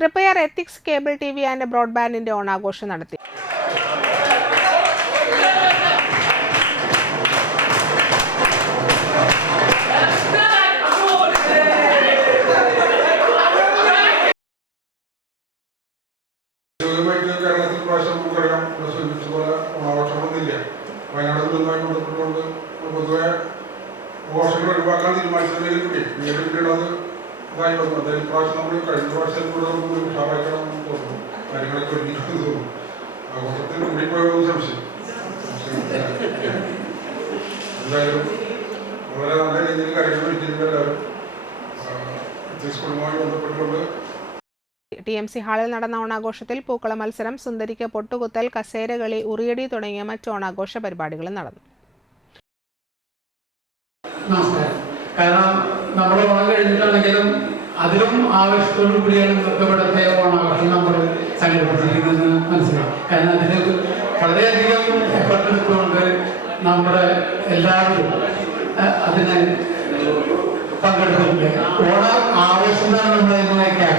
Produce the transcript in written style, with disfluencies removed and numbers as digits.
Triprayar ethics cable TV and ബ്രോഡ്ബാൻഡിന്റെ ഓണാഘോഷം നടത്തി. കേരളത്തിൽ പ്രാവശ്യം നമുക്കറിയാം പോലെ ഓണാഘോഷങ്ങളൊന്നുമില്ല. വയനാട് ദുരന്തവുമായി ബന്ധപ്പെട്ടുകൊണ്ട് പൊതുവെ ആഘോഷങ്ങൾ ഒഴിവാക്കാൻ തീരുമാനിച്ചതിലേക്ക് കൂടി പിന്നീട് അത് ഇതായി വന്നു. അതായത് പ്രാവശ്യം നമ്മൾ കഴിഞ്ഞ പ്രാവശ്യം കൂടെ നമുക്ക് ഉഷാറാക്കണമെന്ന് തോന്നുന്നു. കാര്യങ്ങളൊക്കെ ഒരുങ്ങിയിട്ട് തോന്നുന്നു. ആഘോഷത്തിൽ കൂടിപ്പോയെന്ന് സംശയം. എന്തായാലും വളരെ നല്ല രീതിയിൽ കാര്യങ്ങൾ ഒരുക്കിയിട്ടുണ്ട്. എല്ലാവരും സ്കൂളുമായി ബന്ധപ്പെട്ടുകൊണ്ട് TMC ഹാളിൽ നടന്ന ഓണാഘോഷത്തിൽ പൂക്കള മത്സരം, സുന്ദരിക്ക് പൊട്ടുകുത്തൽ, കസേരകളി, ഉറിയടി തുടങ്ങിയ മറ്റ് ഓണാഘോഷ പരിപാടികളും നടന്നു. നമസ്കാരം. കാരണം നമ്മൾ ഓണം കഴിഞ്ഞിട്ടാണെങ്കിലും അതിലും ആവേശത്തോടു കൂടിയാണ് ഇവിടുത്തെ ഓണാഘോഷം നമ്മൾ സംഘടിപ്പിച്ചിരിക്കുന്നതെന്ന് മനസ്സിലാവും. കാരണം അതിന് വളരെയധികം എഫർട്ട് എടുത്തുകൊണ്ട് നമ്മുടെ എല്ലാവരും അതിന് പങ്കെടുത്തിട്ടുണ്ട്. ഓണ ആവേശം എന്നാണ് നമ്മളതിനൊക്കെ